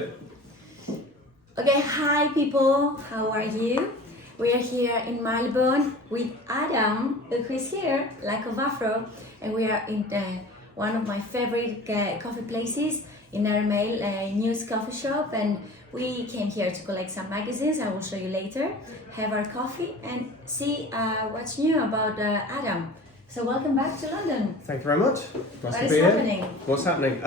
Okay, hi people, how are you? We are here in Marylebone with Adam, who is here, like of Afro, and we are in one of my favorite coffee places in Airmail, a news coffee shop, and we came here to collect some magazines. I will show you later, have our coffee and see what's new about Adam. So welcome back to London. Thank you very much. Nice What to is be happening? here. What's happening?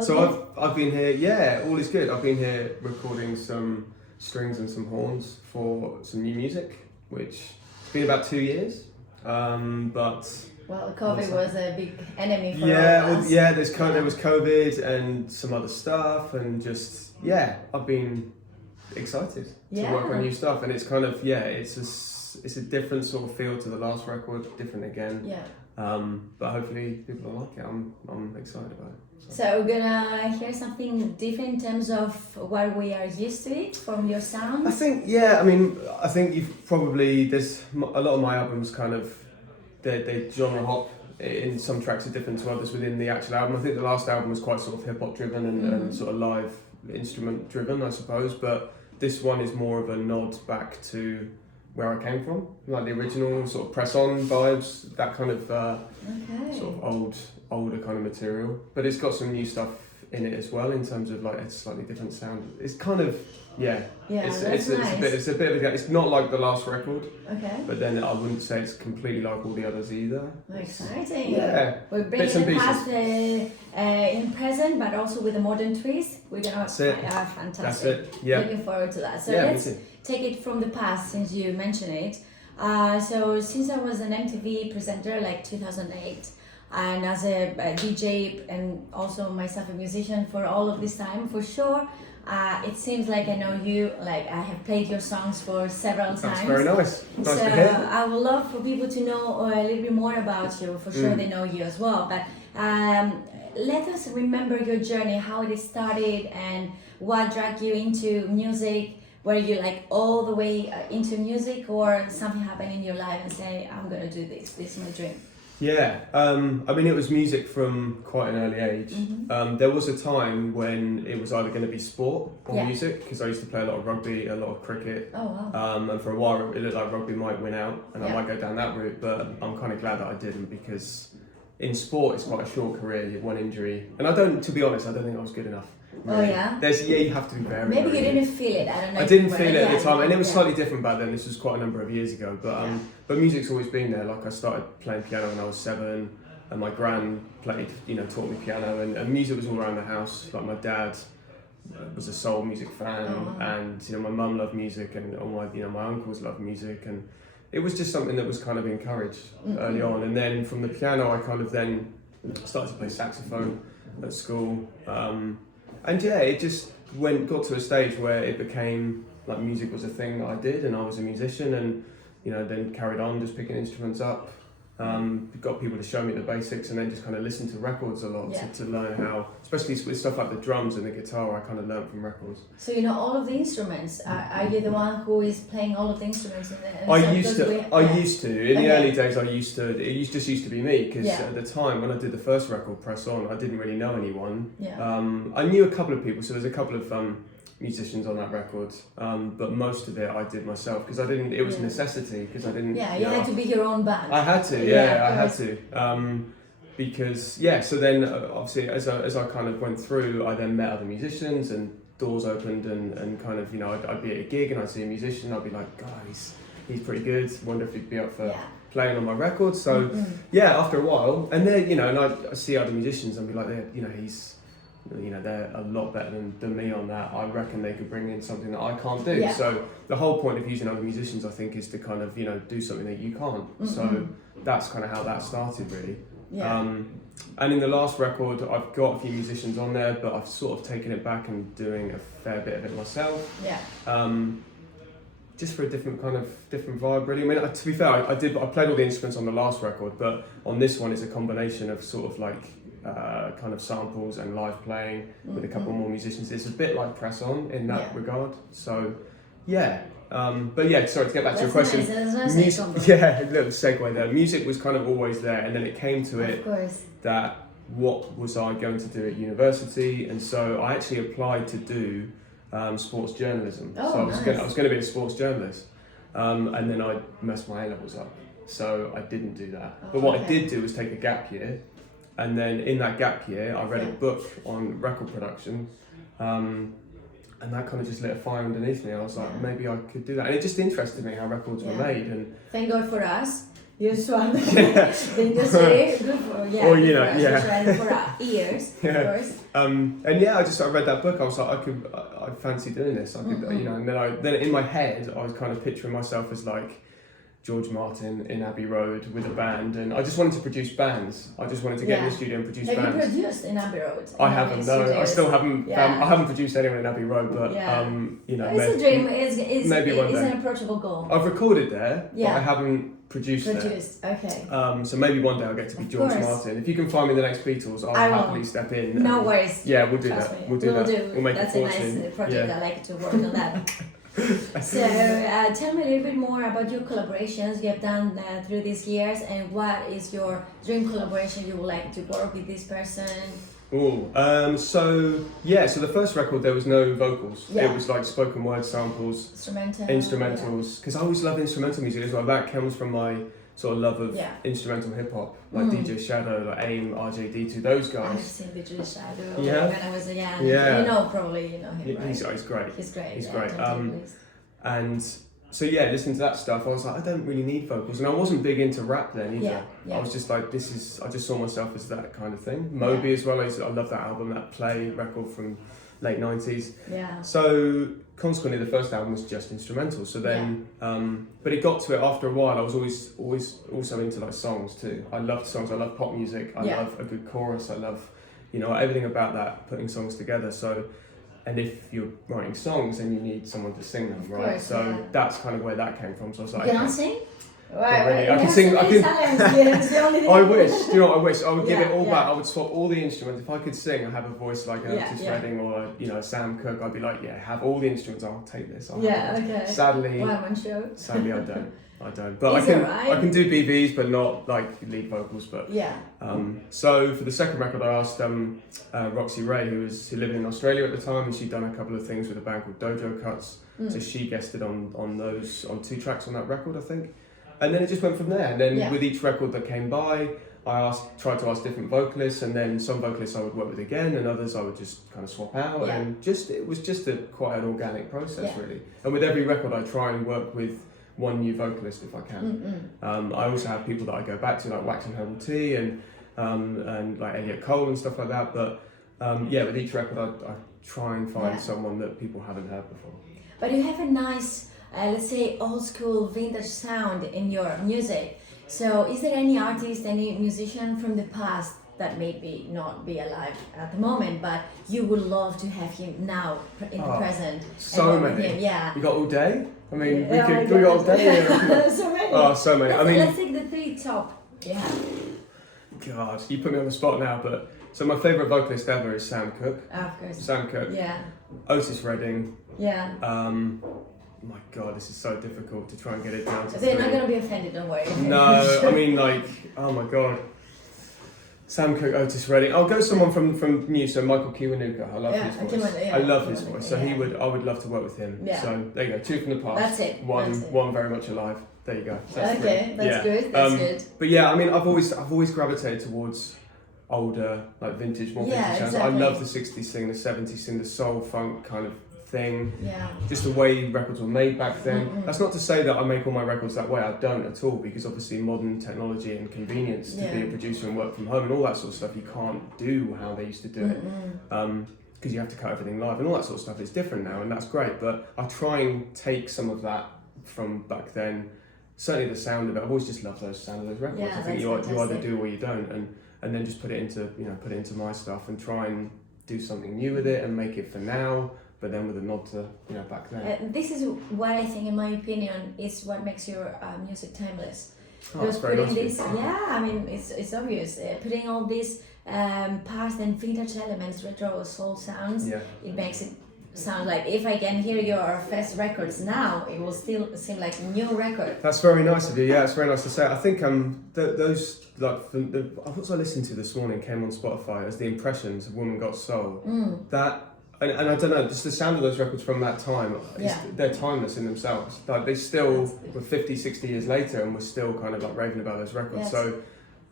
So I've been here. Yeah, all is good. I've been here recording some strings and some horns for some new music, which has been about 2 years. But well, COVID was a big enemy for all of us. There was COVID and some other stuff, and just I've been excited to work on new stuff, and it's kind of it's a different sort of feel to the last record, different again. But hopefully people will like it. I'm excited about it. So we're gonna hear something different in terms of what we are used to it from your sound. I think you've probably there's a lot of my albums kind of they genre hop in some tracks are different to others within the actual album. I think the last album was quite sort of hip hop driven and sort of live instrument driven, I suppose. But this one is more of a nod back to where I came from, like the original sort of press-on vibes, that kind of sort of older kind of material. But it's got some new stuff in it as well in terms of like a slightly different sound. It's kind of it's a bit of a, it's not like the last record. Okay. But then I wouldn't say it's completely like all the others either. Exciting. Yeah. We're bringing the past in present, but also with a modern twist. We're gonna fantastic. That's it. Yeah. Looking forward to that. So let's take it from the past since you mentioned it. So since I was an MTV presenter like 2008, and as a DJ and also myself a musician for all of this time, for sure. It seems like I know you, like I have played your songs for several times. That's very nice. Nice so to hear. I would love for people to know a little bit more about you. For sure they know you as well. But let us remember your journey, how it started and what dragged you into music. Were you like all the way into music, or something happened in your life and say, I'm going to do this, this is my dream? Yeah, I mean, it was music from quite an early age. There was a time when it was either going to be sport or music, because I used to play a lot of rugby, a lot of cricket. Oh, wow. And for a while it looked like rugby might win out, and I might go down that route, but I'm kind of glad that I didn't, because in sport it's quite a short career, you have one injury. And to be honest, I don't think I was good enough. Really. Oh yeah? You have to be very Maybe very you didn't feel it, I don't know. I didn't feel it at the time, and it was slightly different back then. This was quite a number of years ago, but music's always been there. Like I started playing piano when I was 7, and my gran played, taught me piano, and music was all around the house. Like my dad was a soul music fan, and my mum loved music, and all my uncles loved music, and it was just something that was kind of encouraged early on. And then from the piano, I kind of then started to play saxophone at school. And it just got to a stage where it became like music was a thing that I did, and I was a musician, and then carried on just picking instruments up. Got people to show me the basics, and then just kind of listened to records a lot to learn how, especially with stuff like the drums and the guitar, I kind of learned from records. So all of the instruments. Are you the one who is playing all of the instruments? I used to. In the early days, it just used to be me, because at the time when I did the first record, Press On, I didn't really know anyone. I knew a couple of people, so there's a couple of musicians on that record, but most of it I did myself, because it was a necessity, because I didn't. You had to be your own band. I had to, I had to, because so then obviously as I kind of went through, I then met other musicians, and doors opened, and kind of I'd be at a gig and I'd see a musician, I'd be like, God, he's pretty good. Wonder if he'd be up for playing on my record. So after a while, and then and I see other musicians and be like, they're a lot better than me on that. I reckon they could bring in something that I can't do. So the whole point of using other musicians, I think, is to kind of do something that you can't. So that's kind of how that started, really. And in the last record, I've got a few musicians on there, but I've sort of taken it back and doing a fair bit of it myself. Just for a different vibe, really. I mean, to be fair, I played all the instruments on the last record, but on this one it's a combination of sort of like kind of samples and live playing with a couple more musicians. It's a bit like Press On in that regard. So sorry, to get back to your question. Nice. A little segue there. Music was kind of always there, and then it came to it that what was I going to do at university, and so I actually applied to do sports journalism. Oh, so I was nice. going to be a sports journalist, and then I messed my A-levels up, so I didn't do that. But what I did do was take a gap year, and then in that gap year I read a book on record production, and that kind of just lit a fire underneath me. I was like, maybe I could do that, and it just interested me how records were made. And thank God for us. You swam the industry, good for or you know, for our ears, of course. And I read that book. I was like, I fancy doing this. I could, you know. And then in my head, I was kind of picturing myself as like George Martin in Abbey Road with a band, and I just wanted to produce bands. I just wanted to get in the studio and produce bands. Have you produced in Abbey Road? I haven't. No, I still haven't. I haven't produced anyone in Abbey Road, but you know, it's a dream. It's maybe one day. It's an approachable goal. I've recorded there, but I haven't produced there. Okay. So maybe one day I'll get to be George Martin. If you can find me the next Beatles, I'll happily step in. No worries. Yeah, we'll do Trust that. Me. We'll do that. We'll make That's a nice project. I like to work on that. So tell me a little bit more about your collaborations you have done through these years, and what is your dream collaboration you would like to work with this person? So the first record there was no vocals. It was like spoken word samples, instrumentals. Because I always love instrumental music as well. That comes from my sort of love of instrumental hip hop, like DJ Shadow, like AIM, RJD2, those guys. I've seen DJ Shadow when I was young. You know, probably you know him, right? He's great. He's great. He's great. And so listening to that stuff, I was like, I don't really need vocals, and I wasn't big into rap then either. I was just like, I just saw myself as that kind of thing. Moby as well. I love that album, that Play record from late 90s. Yeah. So consequently, the first album was just instrumental. So then, but it got to it after a while. I was always also into like songs too. I loved songs. I love pop music. I love a good chorus. I love, you know, everything about that, putting songs together. So, and if you're writing songs, then you need someone to sing them, right? Course, so that's kind of where that came from. So I was like, you can sing? Really. I can sing. I can. I wish. Do you know what I wish? I would give it all back. I would swap all the instruments. If I could sing, I have a voice like an Otis Redding or Sam Cooke. I'd be like, have all the instruments. I'll take this. Okay. Sadly, one show. Sadly, I don't. But I can do BVs, but not like lead vocals. But so for the second record, I asked Roxy Ray, who lived in Australia at the time, and she'd done a couple of things with a band called Dojo Cuts. So she guested on 2 tracks on that record, I think. And then it just went from there. And then with each record that came by, I tried to ask different vocalists, and then some vocalists I would work with again, and others I would just kind of swap out. And it was just quite an organic process, really. And with every record, I try and work with one new vocalist if I can. I also have people that I go back to, like Wax and Herbal Tea and like Elliot Cole and stuff like that. But with each record, I try and find someone that people haven't heard before. But you have a nice, let's say, old school vintage sound in your music. So is there any artist, any musician from the past that maybe not be alive at the moment, but you would love to have him now in the present? So many. Him, You got all day? I mean, we got all day. So many. Oh, so many. Let's take the 3 top. Yeah. God, you put me on the spot now, but so my favourite vocalist ever is Sam Cooke. Of course. Sam Cooke. Yeah. Otis Redding. Yeah. My God, this is so difficult to try and get it down to. They're not going to be offended, don't worry. No, I mean oh my God. Sam Cooke, Otis Redding. I'll go someone from new, so Michael Kiwanuka. I love his voice. I love his voice. So I would love to work with him. Yeah. So there you go, 2 from the past. That's it. One very much alive. There you go. That's good. That's good. But yeah, I mean, I've always gravitated towards older, like vintage, more vintage sounds. I love the 60s thing, the 70s thing, the soul funk kind of thing. Yeah. Just the way records were made back then. That's not to say that I make all my records that way. I don't at all, because obviously modern technology and convenience to be a producer and work from home and all that sort of stuff, you can't do how they used to do it. Because you have to cut everything live and all that sort of stuff. It's different now, and that's great. But I try and take some of that from back then. Certainly the sound of it. I've always just loved the sound of those records. I think you either do or you don't, and then just put it into my stuff and try and do something new with it and make it for now, but then with a nod to back then. This is what I think, in my opinion, is what makes your music timeless. Because putting this, I mean, it's obvious. Putting all these past and vintage elements, retro soul sounds, it makes it sound like. If I can hear your first records now, it will still seem like a new record. That's very nice of you. Yeah, it's very nice to say. I think those like what I listened to this morning came on Spotify as the Impressions of Woman Got Soul. That. And I don't know, just the sound of those records from that time, they're timeless in themselves. Like they still were 50, 60 years later, and we're still kind of like raving about those records. Yes. So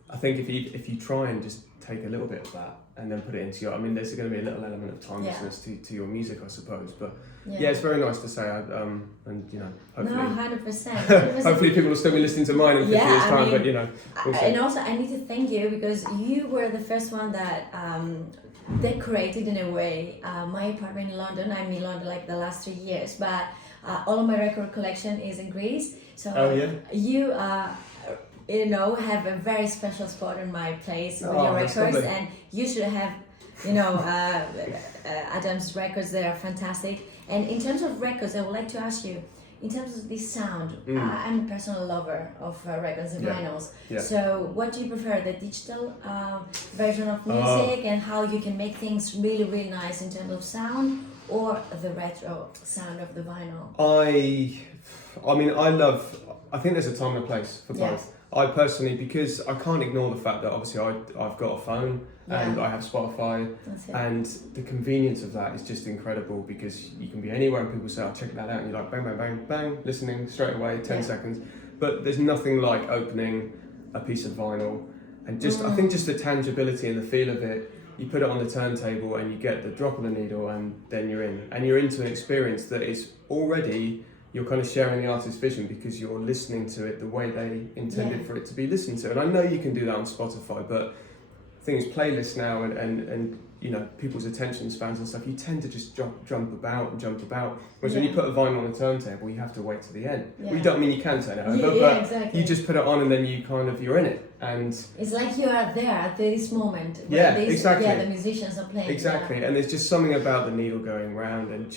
I think if you try and just take a little bit of that and then put it into your, I mean, there's going to be a little element of timelessness to your music, I suppose. But yeah, it's very nice to say. And you know, hopefully, no, 100%. hopefully people will still be listening to mine in 50 years time. But you know, we'll and also I need to thank you because you were the first one that decorated in a way my apartment in London. I'm in London like the last 3 years, but all of my record collection is in Greece. So you know, have a very special spot in my place with your records, and you should have, you know, Adam's records. They are fantastic. And in terms of records, I would like to ask you, in terms of this sound, I'm a personal lover of records and vinyls. Yeah. So what do you prefer, the digital version of music and how you can make things really, really nice in terms of sound, or the retro sound of the vinyl? I mean, I think there's a time and a place for both. I personally, because I can't ignore the fact that obviously I've got a phone and I have Spotify, and the convenience of that is just incredible because you can be anywhere and people say, "I'll check that out," and you're like, bang, bang, bang, bang, listening straight away, 10 seconds. But there's nothing like opening a piece of vinyl and just, I think just the tangibility and the feel of it. You put it on the turntable and you get the drop of the needle and then you're in. And you're into an experience that is already, you're kind of sharing the artist's vision because you're listening to it the way they intended for it to be listened to. And I know you can do that on Spotify, but the thing is, playlists now and you know, people's attention spans and stuff, you tend to just jump about. Whereas when you put a vinyl on a turntable, you have to wait to the end. Well, you don't mean you can turn it over, but you just put it on and then you kind of, you're in it. And it's like you are there at this moment. Exactly. Yeah, the musicians are playing. Exactly, and there's just something about the needle going round and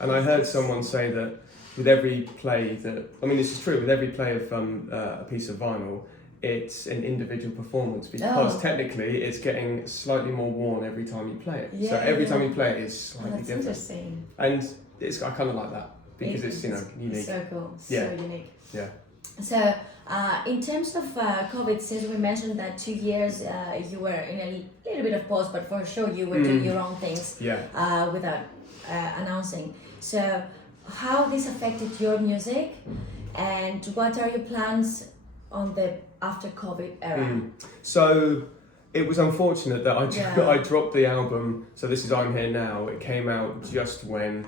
I heard someone say that with every play that, I mean, this is true, with every play of a piece of vinyl, it's an individual performance because technically it's getting slightly more worn every time you play it. So every time you play it is slightly different. Interesting. And I kind of like that because it's, you know, unique. It's so cool. So unique. Yeah. So in terms of COVID, since we mentioned that 2 years you were in a little bit of pause, but for sure you were doing your own things without announcing. So how this affected your music and what are your plans on the after COVID era? So it was unfortunate that I dropped the album. So this is I'm Here Now. It came out just when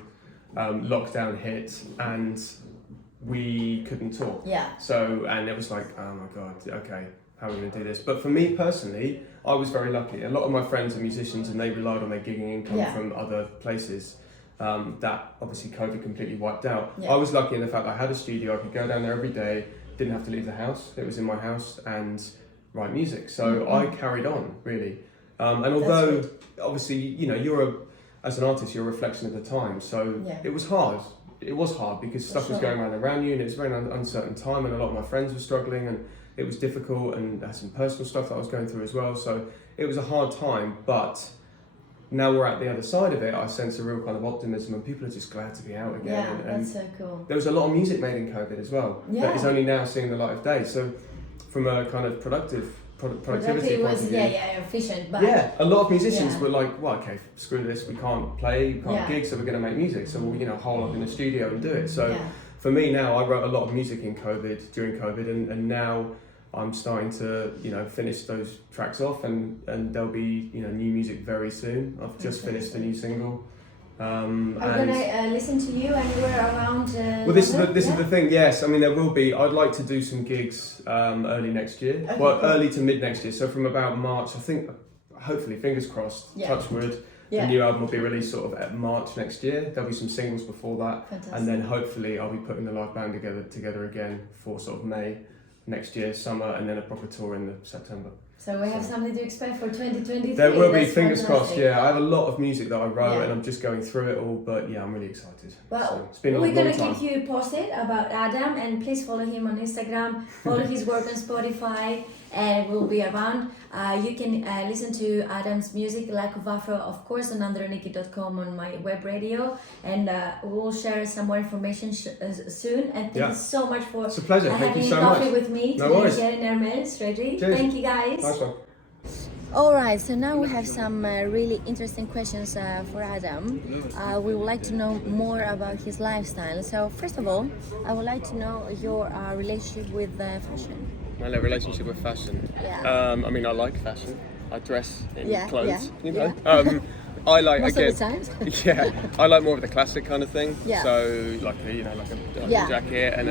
lockdown hit and we couldn't talk. So, and it was like, oh my God, okay, how are we going to do this? But for me personally, I was very lucky. A lot of my friends are musicians and they relied on their gigging income from other places. That obviously COVID completely wiped out. I was lucky in the fact that I had a studio. I could go down there every day, didn't have to leave the house. It was in my house and write music. So I carried on really. And although obviously, you know, as an artist, you're a reflection of the time. So it was hard. It was hard because stuff was going around you and it was a very uncertain time and a lot of my friends were struggling and it was difficult and I had some personal stuff that I was going through as well. So it was a hard time, but now we're at the other side of it, I sense a real kind of optimism and people are just glad to be out again. Yeah, that's so cool. There was a lot of music made in COVID as well that is only now seeing the light of day. So from a kind of productivity point of view, efficient. But a lot of musicians were like, well, okay, screw this, we can't play, we can't gig, so we're going to make music. So we'll, you know, hole up in the studio and do it. So for me now, I wrote a lot of music during COVID, and now I'm starting to, you know, finish those tracks off, and there'll be, you know, new music very soon. I've just finished a new single. I'm gonna listen to you anywhere around. Well, this is the thing. Yes, I mean there will be. I'd like to do some gigs early next year. Okay, well, cool. Early to mid next year. So from about March, I think. Hopefully, fingers crossed. Touch wood. The new album will be released sort of at March next year. There'll be some singles before that, and then hopefully I'll be putting the live band together again for sort of May next year, summer, and then a proper tour in September. So we have something to expect for 2023. There will be, That's fingers crossed. fantastic. Yeah, I have a lot of music that I wrote, Yeah. and I'm just going through it all. But yeah, I'm really excited. Well, so it's been a we're long gonna time. keep you posted about Adam, and please follow him on Instagram, follow his work on Spotify, and we'll be around. You can listen to Adam's music, Like of Afro, of course, on androniki.com on my web radio, and we'll share some more information soon. And thank you so much for It's a pleasure. Thank having you so coffee much. with me No today worries. here in Airmail. Ready? Cheers. Thank you, guys. Nice one. Alright, so now we have some really interesting questions for Adam. We would like to know more about his lifestyle. So first of all, I would like to know your relationship with fashion. My relationship with fashion. Yeah. I mean, I like fashion. I dress in Yeah, clothes. yeah, You know. I like Most again. of the times. Yeah, I like more of the classic kind of thing. Yeah. So like a, like a Yeah. jacket and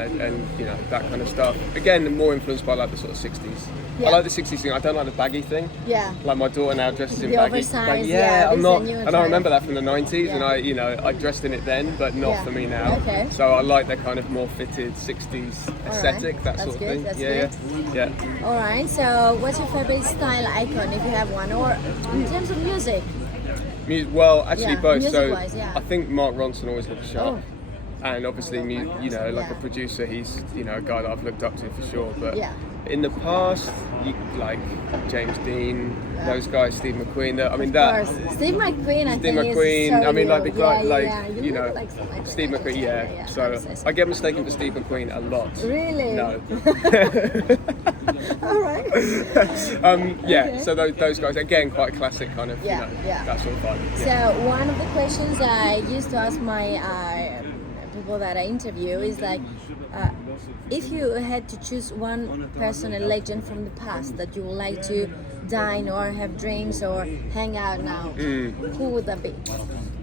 that kind of stuff. Again, more influenced by like the sort of 60s. Yeah. I like the 60s thing. I don't like the baggy thing. Yeah. Like my daughter now dresses in The baggy. oversized, Yeah, yeah, I'm this not. is a new And I trend. remember that from the 90s, Yeah. and I dressed in it then, but not Yeah. for me now. Okay. So I like the kind of more fitted 60s aesthetic, that That's sort of good, thing. that's Yeah, good. yeah. Alright, so what's your favorite style icon if you have one? Or in terms of music? Well, actually Yeah, both. So music-wise, yeah. I think Mark Ronson always looks sharp. Oh. And obviously, like Yeah. a producer, he's a guy that I've looked up to for sure. But Yeah. in the past, like James Dean, those guys, Steve McQueen. I mean Of that. course. Steve McQueen, I Steve think McQueen. is so I mean, like the you. guy, Yeah, like yeah. you know, look like Michael Steve Jackson. McQueen. Yeah. So Obsessed. I get mistaken for Steve McQueen a lot. Really? No. Alright. Yeah. Okay. So those guys again, quite classic kind of. Yeah, yeah. That sort of vibe. So Yeah. one of the questions I used to ask my people that I interview is like, if you had to choose one person, a legend from the past that you would like to dine or have drinks or hang out now, who would that be?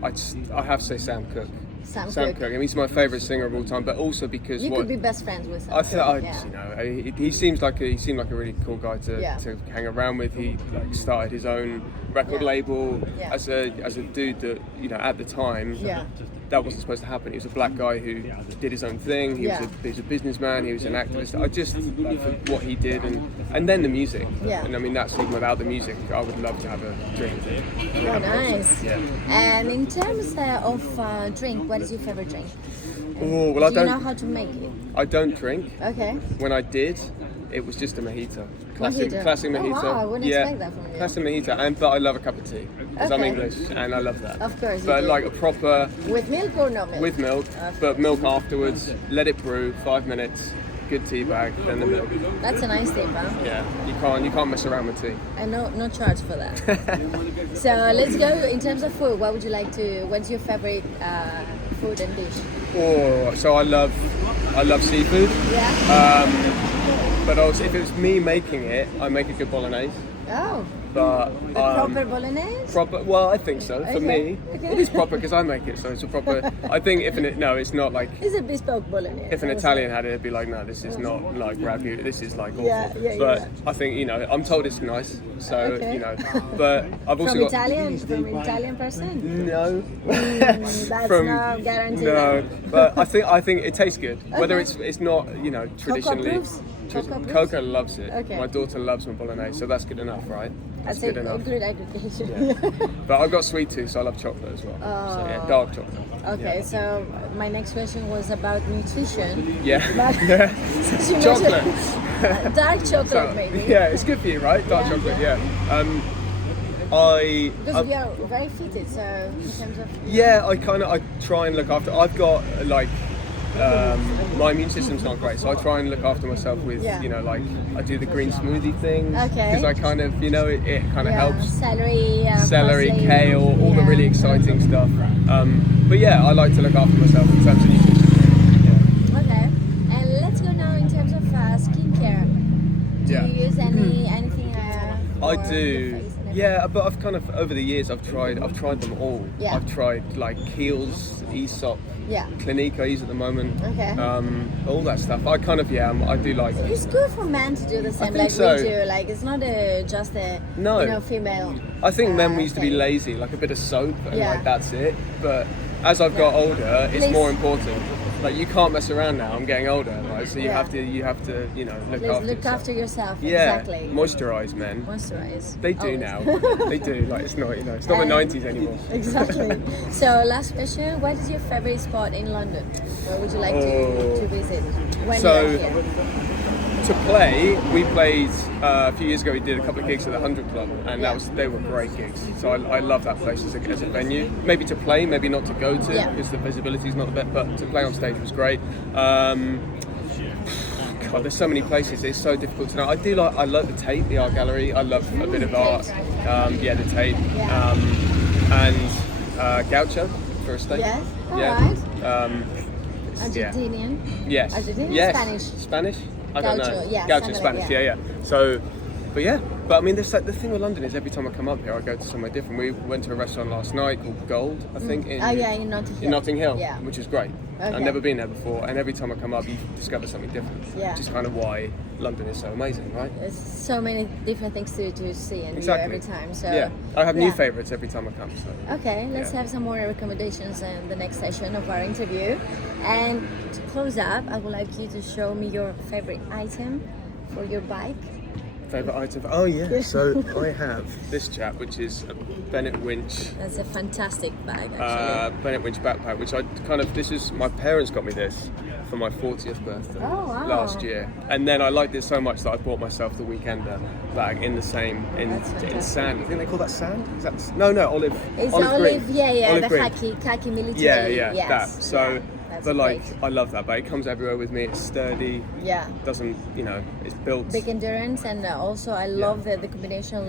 I have to say Sam Cooke. Sam Sam Cooke. Cooke. I mean, he's my favourite singer of all time, but also because You what could be best friends with Sam I feel, Cooke, he seemed like a really cool guy to hang around with. He like started his own record label as a dude that at the time that wasn't supposed to happen. He was a black guy who did his own thing. He was a businessman. He was an activist. I just for what he did and then the music. Yeah. And I mean that's even without the music. I would love to have a drink. Oh, nice. Yeah. And in terms of drink, what is your favorite drink? Oh well, Do you know how to make it? I don't drink. Okay. When I did, it was just a mojito. Classic Mojito. mojito. Oh, wow, I wouldn't expect that from you. Classic mojito, but I love a cup of tea because I'm Okay. English and I love that. Of course you But do. like a proper With milk or no milk? with milk, but milk afterwards. Let it brew 5 minutes. Good tea bag, then the milk. That's a nice tip, huh? Yeah, you can't mess around with tea. And no charge for that. So let's go in terms of food. What would you like to? What's your favorite food and dish? Oh, so I love seafood. Yeah. But also if it was me making it, I make a good bolognese. Oh, But the proper bolognese. proper. Well, I think so. For Okay, me, okay. it is proper because I make it, so it's a proper. I think it's not like It's a bespoke bolognese. if an I would Italian had it, it'd be like, no, this is not like ragu. This is like awful. Yeah, but yeah. I think I'm told it's nice, so Okay. But I've also From got from Italian person. no. That's not guaranteed. No, but I think it tastes good. Whether it's not traditionally. proofs? Coco proofs? Coco loves it. Okay. My daughter loves my bolognese, so that's good enough, right? That's That's good a enough. good aggregation. Yeah. But I've got sweet tooth, so I love chocolate as well. So yeah, dark chocolate. Okay, Yeah. so my next question was about nutrition. Yeah. But Yeah. since you Chocolate. mentioned dark chocolate, So, maybe. yeah, it's good for you, right? Dark Yeah. chocolate, yeah. Because we are very fitted, so in terms of Yeah, I try and look after. I've got like my immune system's not great, so I try and look after myself with like I do the green smoothie things. Okay. Because I kind of it kind of helps. celery, Celery, parsley. kale, all the really exciting stuff. But yeah, I like to look after myself in terms of nutrition. Yeah. Okay, and let's go now in terms of skincare. Do Yeah. you use anything? I for do. your face and Yeah, but I've kind of over the years I've tried them all. Yeah. I've tried like Kiehl's, Aesop, Yeah. Clinique I use at the moment. Okay. All that stuff. I kind of I do like. It's good for men to do the same, think like so. we do. Like it's not just a No. female. I think men we used to be thing. lazy, like a bit of soap and Yeah. like that's it. But as I've got older, it's Please. more important. Like you can't mess around now. I'm getting older, right? So you Yeah. have to you know look Please after look yourself. after yourself. Yeah, Exactly. moisturize, men. Moisturize. They do Always. now. They do. Like it's not it's not the '90s anymore. Exactly. So last question: what is your favorite spot in London? Where would you like to visit when So- you're here? To play, we played a few years ago. We did a couple of gigs at the 100 Club, and they were great gigs. So I love that place as a venue. Maybe to play, maybe not to go to because the visibility is not the best. But to play on stage was great. God, there's so many places. It's so difficult to know. I love the Tate, the art gallery. I love a bit of art. The Tate, and Gaucho for a stage. Yes. All Yeah. right. Argentinian. Argentinian. Yes. Argentinian. Yes. Spanish. Spanish? I don't Gaucho, know. yeah, Gaucho, something like Spanish. Yeah. So, but I mean, the thing with London is every time I come up here, I go to somewhere different. We went to a restaurant last night called Gold, I think. In Notting Hill. In Notting Hill, Yeah. which is great. Okay. I've never been there before, and every time I come up, you discover something different. Yeah. Which is kind of why London is so amazing, right? There's so many different things to see and Exactly. do every time. So Yeah, I have new favourites every time I come. So. Okay, let's Yeah. have some more recommendations in the next session of our interview. And to close up, I would like you to show me your favorite item for your bike. Favourite item? Oh yeah. So I have this chap, which is a Bennett Winch. That's a fantastic bag, actually. Bennett Winch backpack, which my parents got me this for my 40th birthday Oh, wow. last year, and then I liked it so much that I bought myself the Weekender bag in the same in That's fantastic. sand. I think they call that sand. Is that olive? It's olive olive, green. yeah, Olive the green. khaki military. Yeah, yes, that. So, that's but like, great. I love that bag. It comes everywhere with me. It's sturdy. Yeah. Doesn't, it's built. Big endurance, and also I love the combination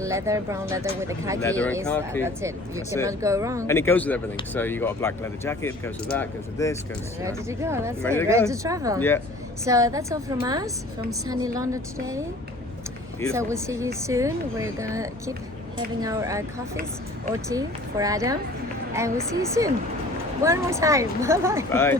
brown leather with the khaki. Leather and khaki. That's it. That's cannot it. go wrong. And it goes with everything. So you got a black leather jacket. It goes with that. Goes with this. Goes. Ready to go. That's Ready it. to Ready go. to travel. Yeah. So that's all from us from sunny London today. Beautiful. So we'll see you soon. We're gonna keep having our coffees or tea for Adam, and we'll see you soon. One more time. Bye bye. Bye.